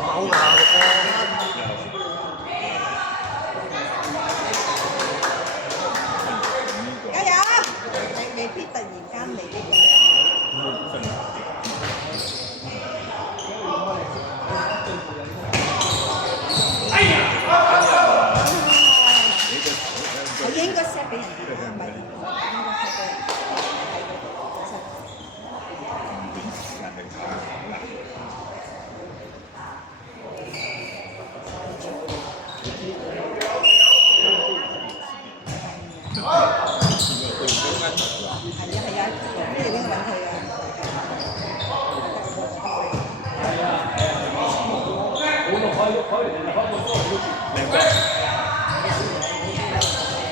貓㗎個波。加油！未必突然間嚟呢個。我應該 set 俾人哋啦，唔係應該 set 俾人係啊，呢條應該揾佢啊。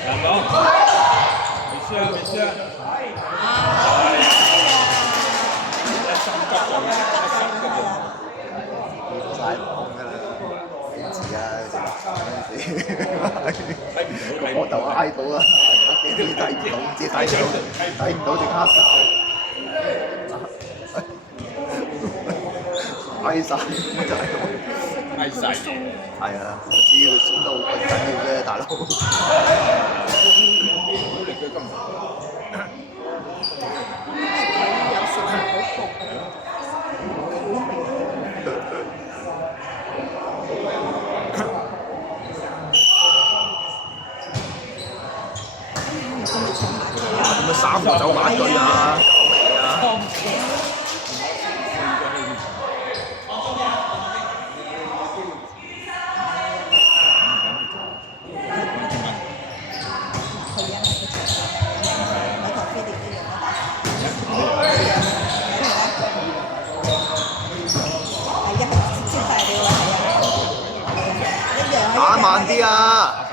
兩個，沒事啊，沒事啊。晒網㗎啦，唔知啊，我就挨到啦，我幾啲睇唔到，唔知睇唔到定黑曬，挨晒咁就係挨晒。係啊，我知佢鬆得好緊要啫，大佬。有時係好薄嘅。咁咪三個走埋隊啊！打慢啲啊！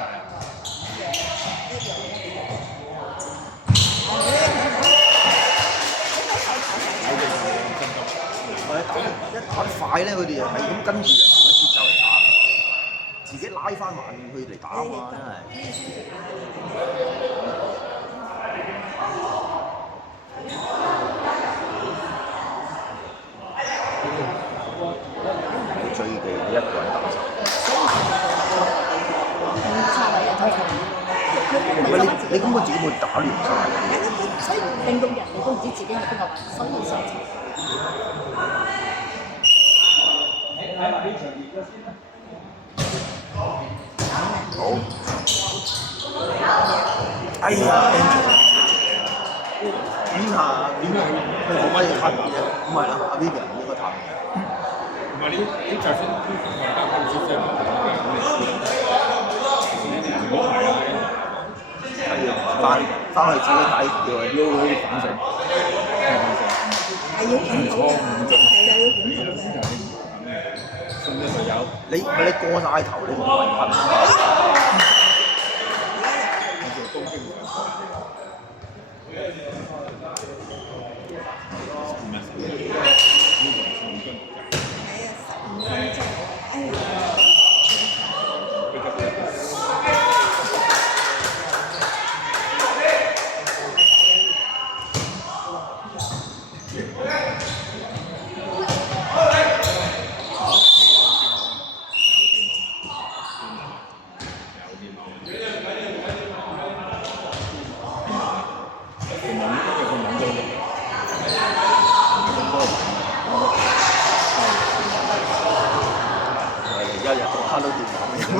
一打得快咧，佢哋係咁跟住人哋個節奏嚟打，自己拉翻慢佢嚟打啊嘛，真係。佢追嘅一個人打晒。唔係你根本自己會打亂晒，所以令到人哋都唔知自己係邊個位，所以上場。好。哎呀 ，Angel， 邊下佢冇乜嘢睇嘅啫，唔係啦，阿 Vivian 應該睇嘅。唔係你就算開始先，唔好係啊！係啊，翻去自己睇，要反省。係要檢討嘅，係啊，要檢討嘅。你過晒頭，你唔係噴。一日到黑都電話咁樣。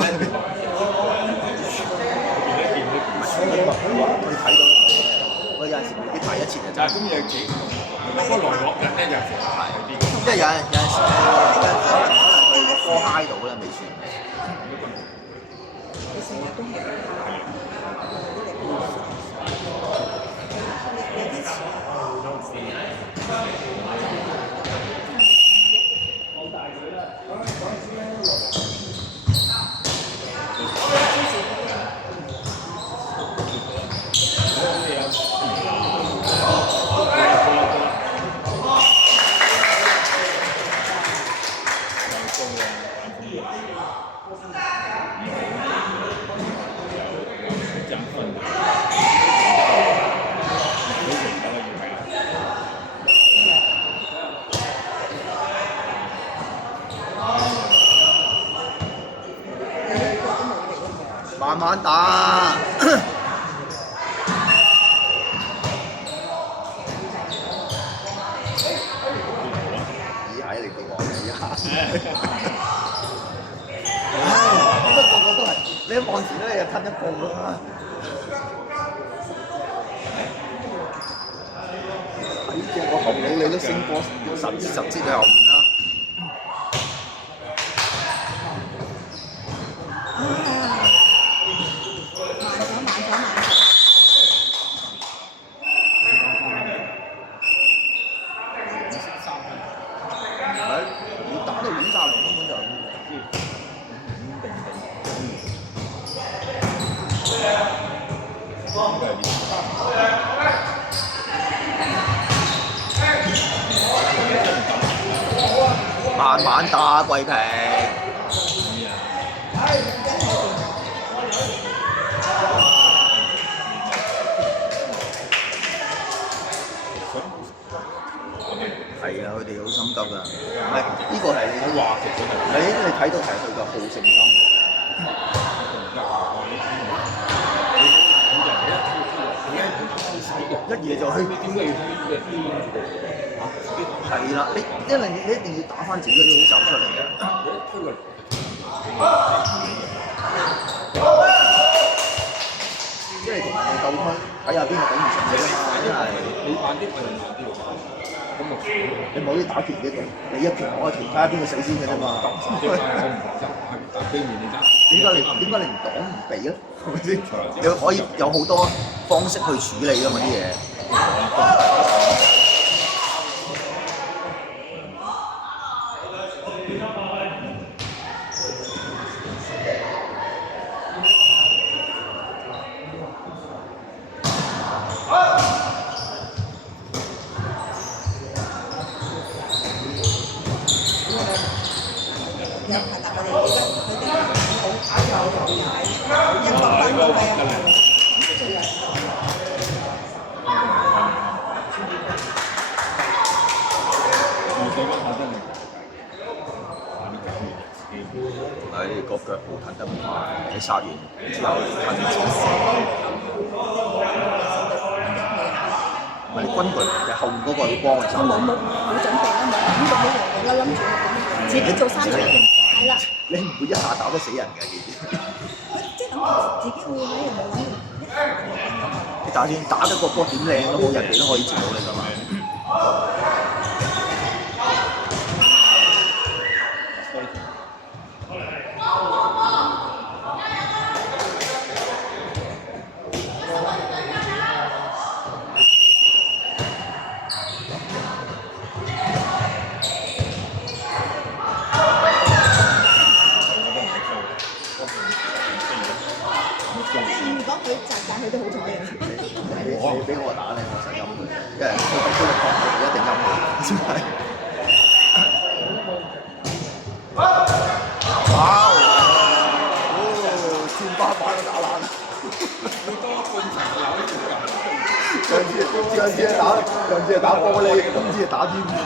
你睇到我有陣時未必睇一次就真係。咁有幾嗰個來往人咧，有時係啲，因為有陣時可能佢波嗨到咧，未算。你成日都係有啲似。慢慢打。咦係你幾講嘅唉，不過個個都係你一望前咧，你就吞一步啦。睇住個後腦你都升過10支喺後面啦。慢慢打桂平。係啊，佢哋好心急㗎。唔係呢個係你話嘅，你睇到係佢嘅好勝心。一嘢就去，點解要係啦，你因為你一定要打翻自己嗰啲好走出嚟嘅。即係同人哋鬥推，睇下邊個頂唔順嘅啫嘛。因為你慢啲，我慢啲喎。咁啊，你冇啲打拳嘅度，你一拳我一拳，睇下邊個死先嘅啫嘛。打機面你得。點解你唔擋唔避咧？係咪先？你可以有好多方式去處理㗎嘛啲嘢。你個腳步騰得唔快，你殺完之後騰前線，唔係你軍隊嘅後面嗰個要幫你手。冇準備啦，冇諗住自己做3場係啦。你唔會一下打得死人嘅，記住。即係諗自己會喺人哋諗。你打算打得個波點靚都好，人哋都可以接到你㗎嘛。如果佢賺佢都好彩嘅。你俾我打咧，我實陰佢，因為佢咁多力抗佢，一定陰佢，真係。哇！千巴把都打爛。上次係打玻璃，今次係打天花。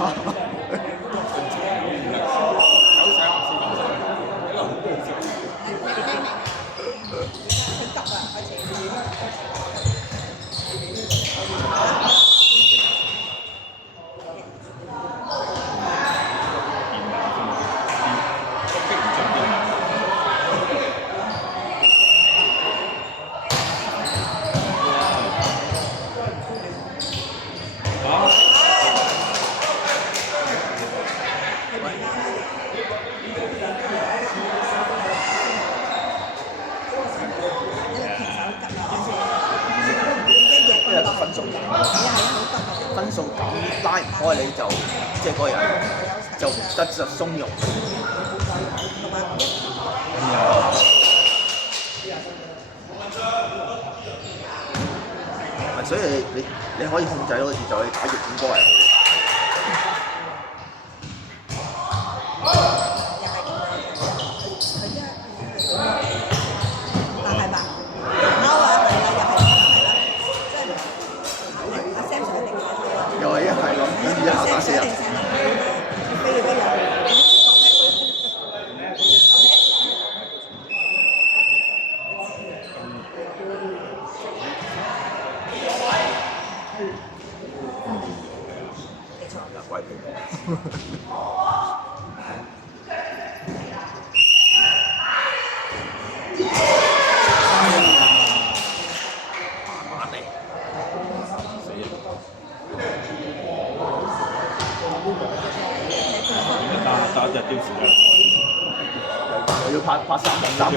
分數咁拉唔開你就即係嗰個人就得就鬆容。所以你可以控制到個節奏，你打逆轉波係好。要拍三真係。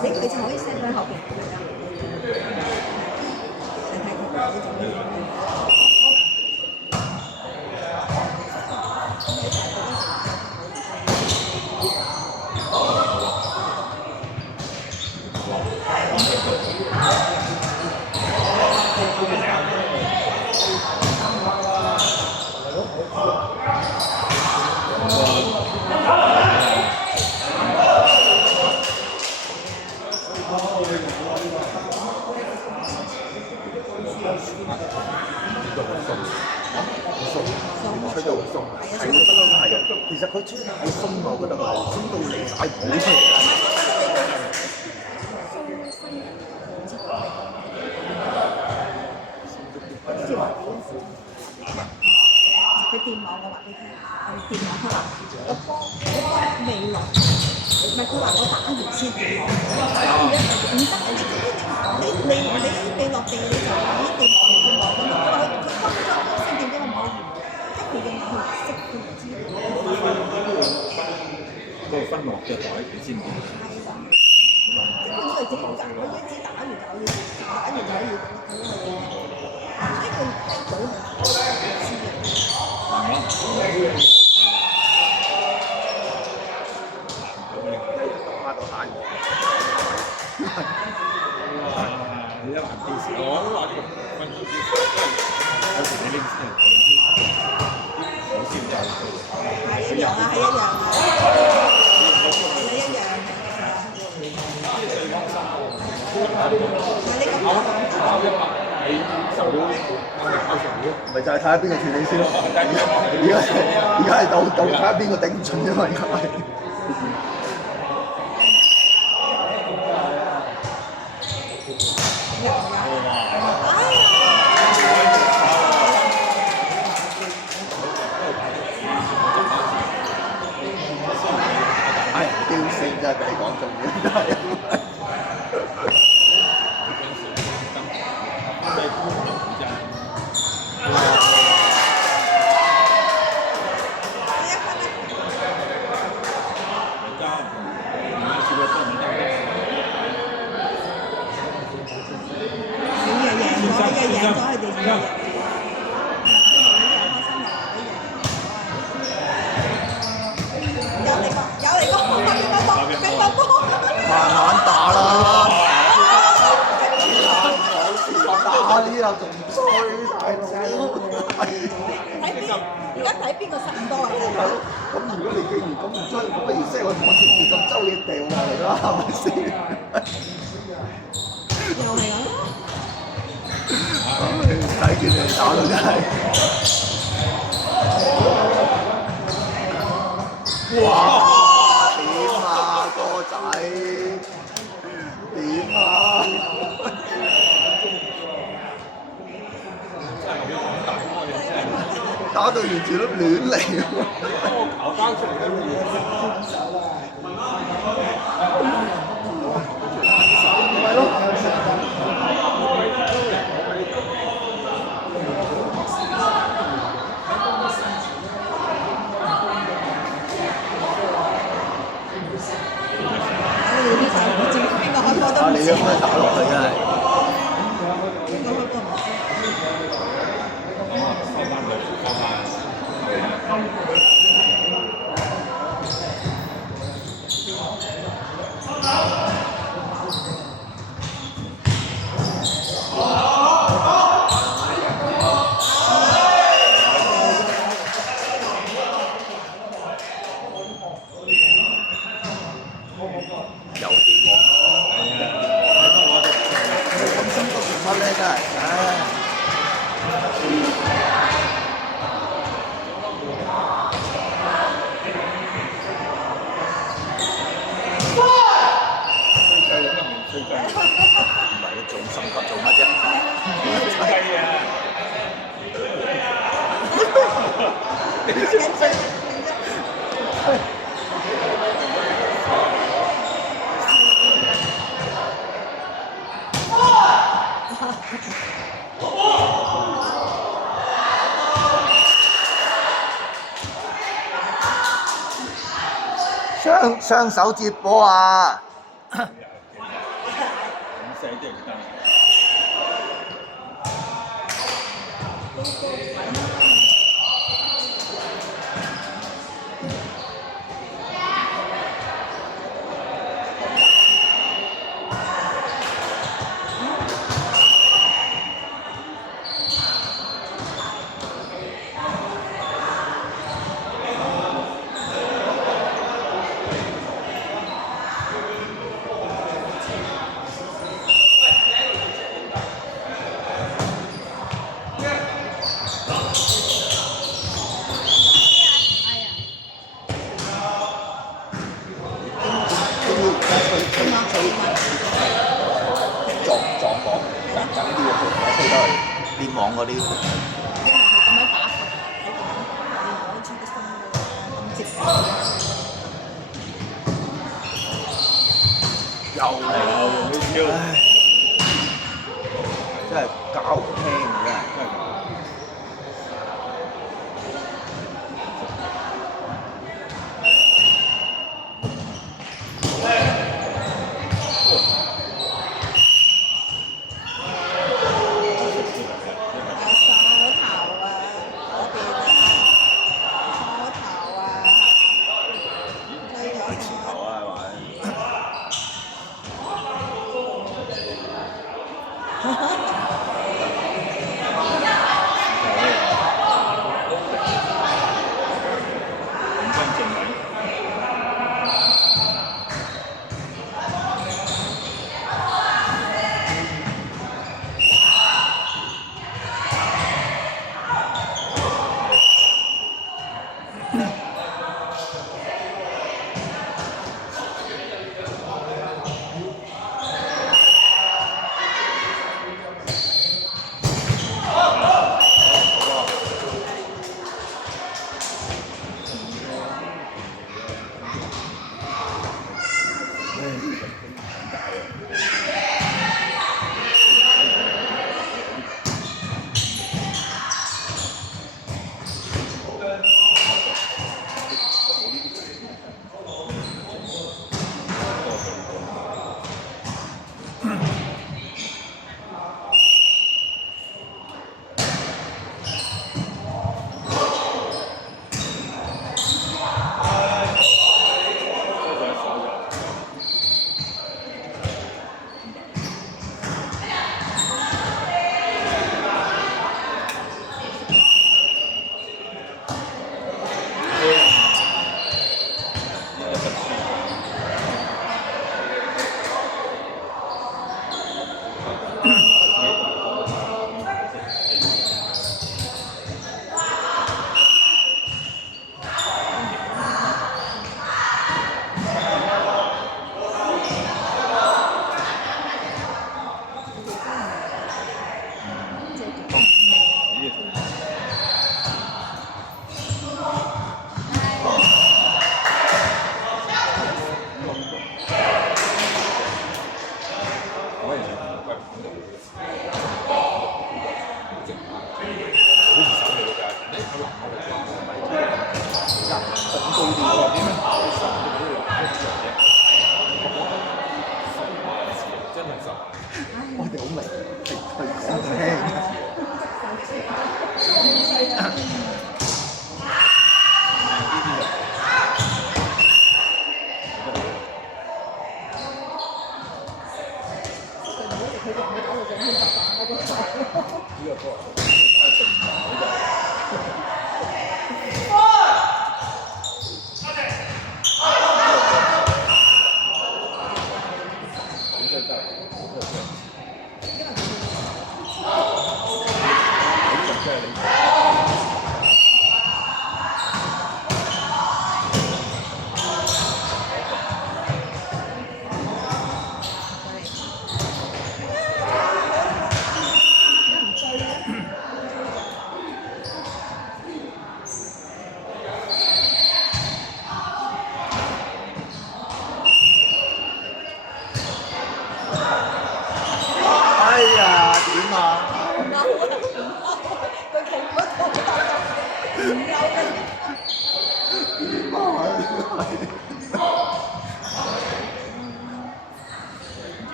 你佢就可以 set 喺後邊。你睇佢，你就可以。吹到鬆，係不嬲都係啊！其實佢吹太鬆啊，我覺得係鬆到離晒譜出嚟啊！佢電網我話俾你聽，電網佢話個波未落，唔係佢話我打完先電網，唔得你未落地你就已經電網咁，佢話佢分鐘先電咗個網完，即係佢用佢唔識佢唔知。嗰個分落嘅台佢先電。係啦，即係佢以為自己搞，佢一直打完就要，打完就要咁樣去電，所以佢規矩係唔知嘅。拍到下你一難啲時，我都話呢個分咗啲，有時你拎先嚟我先就係一樣啊，係一樣啊，係一樣嘅。你咁講。咪就係睇下邊個斷你先咯。而家係鬥睇下邊個頂唔順啫嘛，而家係。唉，雕線真係俾你講中嘅。慢慢打啦，打呢又仲衰，大佬。而家睇邊個失唔多啊？咁如果你既然咁唔追，咁不如 set 個網前面就周你掉落嚟啦，係咪先？又係咁。睇見你打到真係，哇！點啊，哥仔？點啊？打到完全都亂嚟喎！跑翻出嚟都咪咯。啊！你咁樣打落去真係。有啲喎，冇咁深度做乜咧？真係，唉。唔係你做心急做乜啫？吹雞啊！雙手接波啊！咁細啲人得。撞網緊啲喎，吹得去練網嗰啲。因為佢咁樣打法，你攞出啲心咁直又嚟，用呢招，唉，真係搞唔輕啊！真係。真係咁。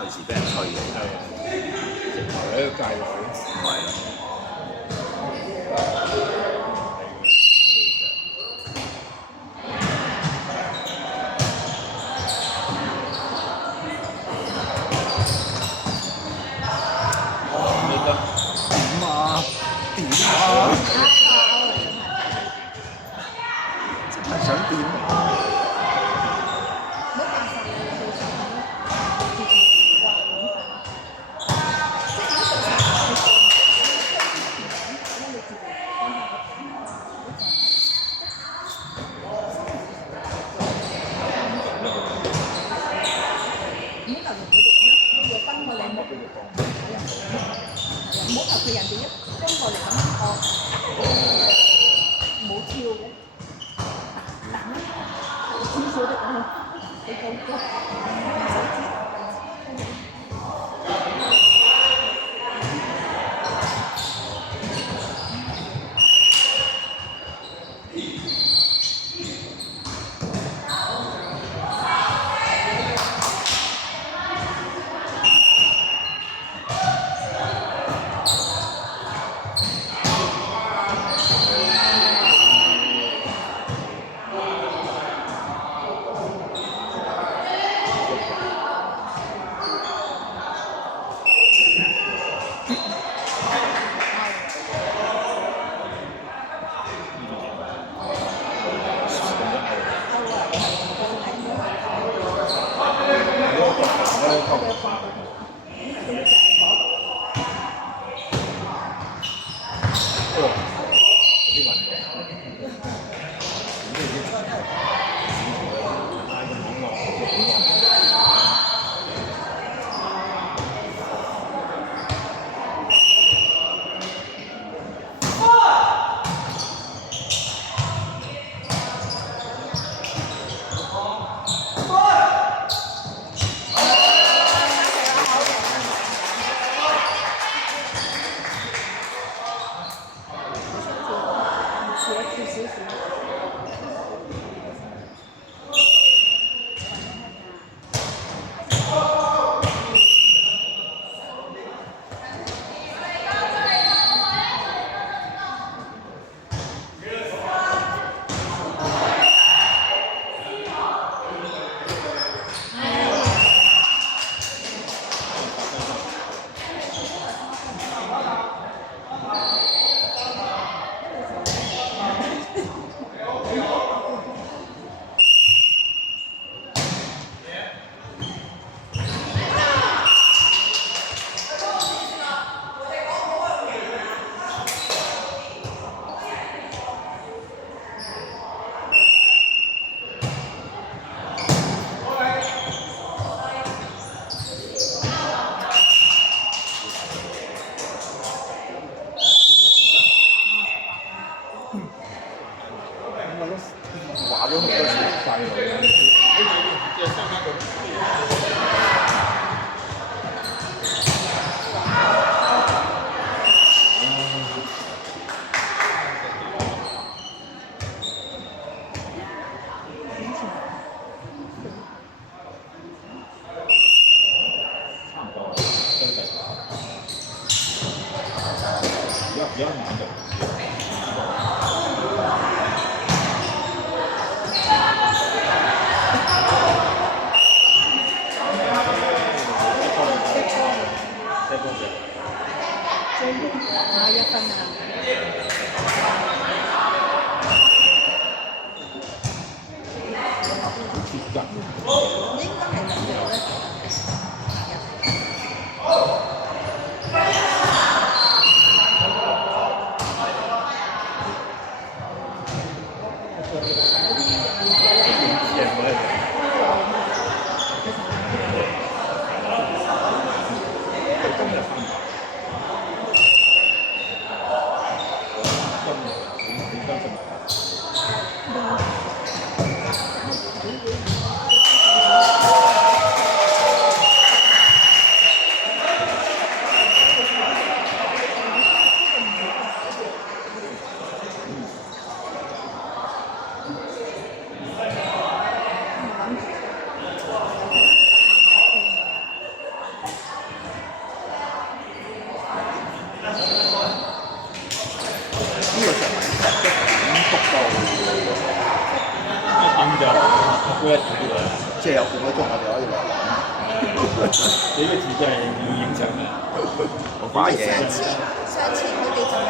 隨時俾人吹嘅。係啊，直頭喺度界女。唔係啦。點啊？點啊？真係想點啊？唔好求其人哋一衝過嚟咁樣冇跳嘅，少少的咁，你夠高，手指。話咗好多次，細女。差唔多，都係。而家晚就。1分啊！應該係2秒咧。每日點啲啊？即係有半個鐘我哋可以嚟玩。你個字真係要影相嘅。我擺嘢。上次佢哋就係